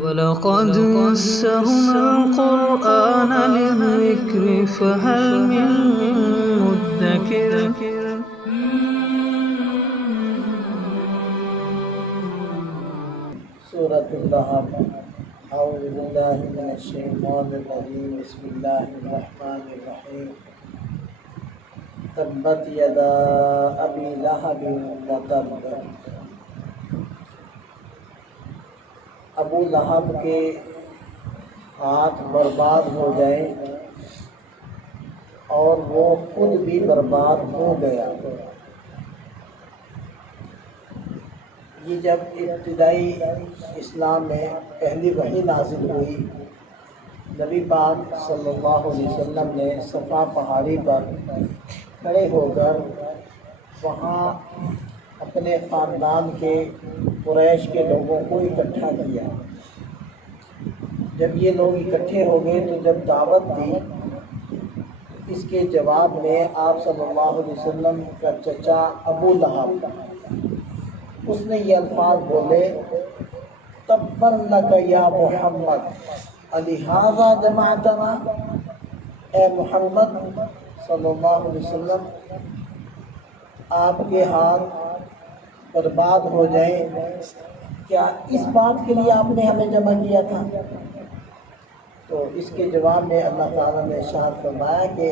وَلَقَدْ يَسَّرْنَا الْقُرْآنَ لِلذِّكْرِ فَهَلْ مِن مُّدَّكِرٍ سورۃ اللہب۔ اعوذ باللہ من الشیطان الرجیم، بسم اللہ الرحمن الرحیم۔ تبت یدا ابی لہب وتب، ابو لہب کے ہاتھ برباد ہو گئے اور وہ خود بھی برباد ہو گیا۔ یہ جب ابتدائی اسلام میں پہلی وحی نازل ہوئی، نبی پاک صلی اللہ علیہ وسلم نے صفا پہاڑی پر کھڑے ہو کر وہاں اپنے خاندان کے قریش کے لوگوں کو اکٹھا کیا۔ جب یہ لوگ اکٹھے ہو گئے تو جب دعوت دی، اس کے جواب میں آپ صلی اللہ علیہ وسلم کا چچا ابو لہب، اس نے یہ الفاظ بولے، تبا لک یا محمد الہذا جمعتنا، اے محمد صلی اللہ علیہ وسلم، آپ کے ہاتھ برباد ہو جائیں، کیا اس بات کے لیے آپ نے ہمیں جمع کیا تھا؟ تو اس کے جواب میں اللہ تعالیٰ نے ارشاد فرمایا کہ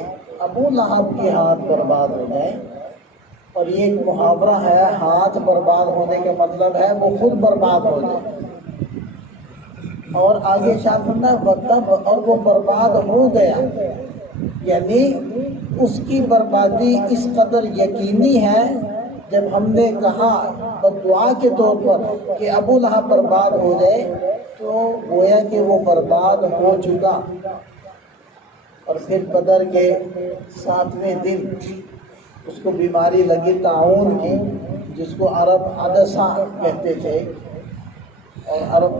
ابو لہب کے ہاتھ برباد ہو جائیں، اور یہ ایک محاورہ ہے، ہاتھ برباد ہونے کا مطلب ہے وہ خود برباد ہو جائے۔ اور آگے ارشاد فرمایا وتب، اور وہ برباد ہو گیا، یعنی اس کی بربادی اس قدر یقینی ہے، جب ہم نے کہا بدعا کے طور پر کہ ابو لہب برباد ہو جائے تو گویا کہ وہ برباد ہو چکا۔ اور پھر بدر کے 7ویں دن اس کو بیماری لگی طاعون کی، جس کو عرب عدسہ کہتے تھے، اور عرب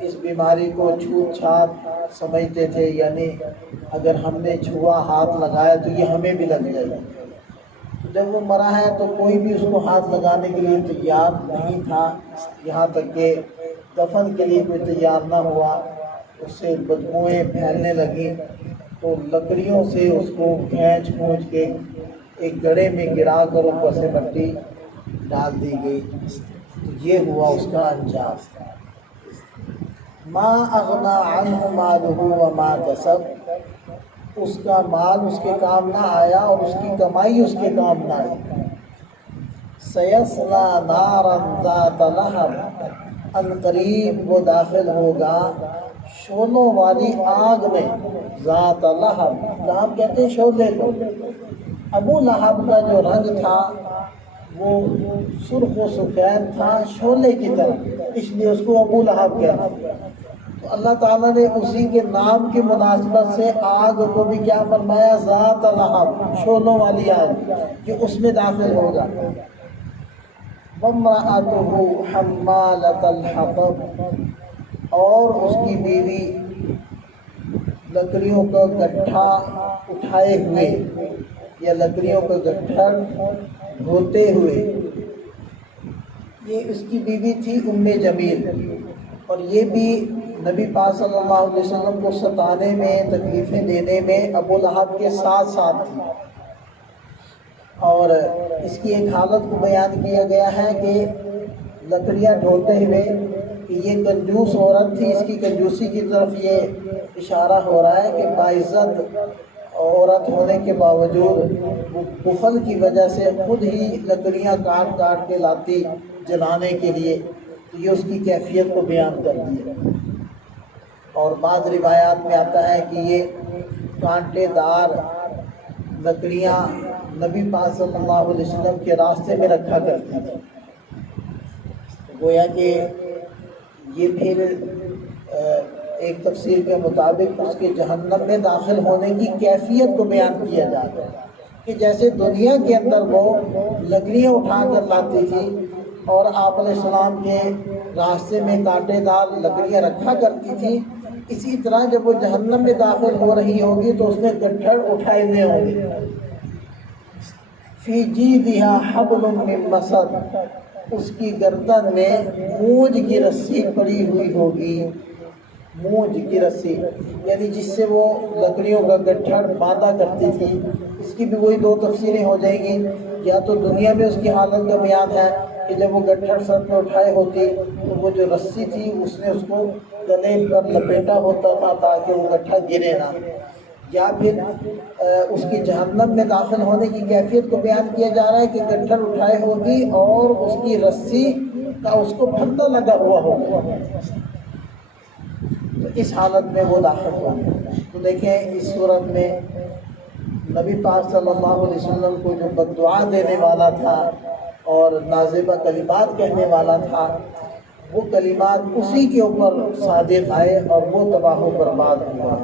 اس بیماری کو چھوت چھات سمجھتے تھے، یعنی اگر ہم نے چھوا ہاتھ لگایا تو یہ ہمیں بھی لگ جائے گا۔ جب وہ مرا ہے تو کوئی بھی اس کو ہاتھ لگانے کے لیے تیار نہیں تھا، یہاں تک کہ دفن کے لیے کوئی تیار نہ ہوا، اس سے بدبوئیں پھیلنے لگیں، تو لکڑیوں سے اس کو کھینچ کھونچ کے ایک گڑھے میں گرا کر اوپر سے مٹی ڈال دی گئی۔ تو یہ ہوا اس کا انجام۔ ما اغنی عنہ مالہ وما کسب، اس کا مال اس کے کام نہ آیا اور اس کی کمائی اس کے کام نہ آئی۔ سیصلی نارا ذات لہب، ان قریب وہ داخل ہوگا شعلوں والی آگ میں، ذات لہب، لہب کہتے ہیں شعلے کو۔ ابو لہب کا جو رنگ تھا وہ سرخ و سفید تھا شعلے کی طرح، اس لیے اس کو ابو لہب کہتے ہیں۔ تو اللہ تعالیٰ نے اسی کے نام کی مناسبت سے آگ کو بھی کیا فرمایا؟ ذات لہب، شعلوں والی آگ، کہ اس میں داخل ہوگا۔ وامرأتہ حمالۃ الحطب، اور اس کی بیوی لکڑیوں کا گٹھا اٹھائے ہوئے، یا لکڑیوں کا گٹھا ڈھوتے ہوئے۔ یہ اس کی بیوی تھی ام جمیل، اور یہ بھی نبی پاک صلی اللہ علیہ وسلم کو ستانے میں، تکلیفیں دینے میں ابو لہب کے ساتھ ساتھ تھی۔ اور اس کی ایک حالت کو بیان کیا گیا ہے کہ لکڑیاں ڈھوتے ہوئے، کہ یہ کنجوس عورت تھی، اس کی کنجوسی کی طرف یہ اشارہ ہو رہا ہے کہ باعزت عورت ہونے کے باوجود وہ بخل کی وجہ سے خود ہی لکڑیاں کاٹ کاٹ کے لاتی جلانے کے لیے، تو یہ اس کی کیفیت کو بیان کر دیا۔ اور بعض روایات میں آتا ہے کہ یہ کانٹے دار لکڑیاں نبی پاک صلی اللہ علیہ وسلم کے راستے میں رکھا کرتی تھی۔ گویا کہ یہ پھر ایک تفسیر کے مطابق اس کے جہنم میں داخل ہونے کی کیفیت کو بیان کیا جاتا ہے، کہ جیسے دنیا کے اندر وہ لکڑیاں اٹھا کر لاتی تھی اور آپ علیہ السلام کے راستے میں کانٹے دار لکڑیاں رکھا کرتی تھی، اسی طرح جب وہ جہنم میں داخل ہو رہی ہوگی تو اس نے گٹھڑ اٹھائے ہوئے ہوں گے۔ فی جیدہا حبل من مسد، اس کی گردن میں موج کی رسی پڑی ہوئی ہوگی، موج کی رسی، یعنی جس سے وہ لکڑیوں کا گٹھڑ باندھا کرتی تھی، اس کی بھی وہی دو تفسیریں ہو جائیں گی۔ یا تو دنیا میں اس کی حالت کا بیان ہے کہ جب وہ گٹھڑ سر پہ اٹھائے ہوتی تو وہ جو رسی تھی اس نے اس کو گلے پر لپیٹا ہوتا تھا تاکہ وہ گٹھڑ گرے نہ، یا پھر اس کی جہنم میں داخل ہونے کی کیفیت کو بیان کیا جا رہا ہے کہ گٹھڑ اٹھائے ہوگی اور اس کی رسی کا اس کو پھندا لگا ہوا ہوگا، تو اس حالت میں وہ داخل ہوگی۔ تو دیکھیں اس صورت میں نبی پاک صلی اللہ علیہ وسلم کو جو بد دعا دینے والا تھا اور نازیبہ کلمات کہنے والا تھا، وہ کلمات اسی کے اوپر صادق آئے اور وہ تباہ و برباد ہوا۔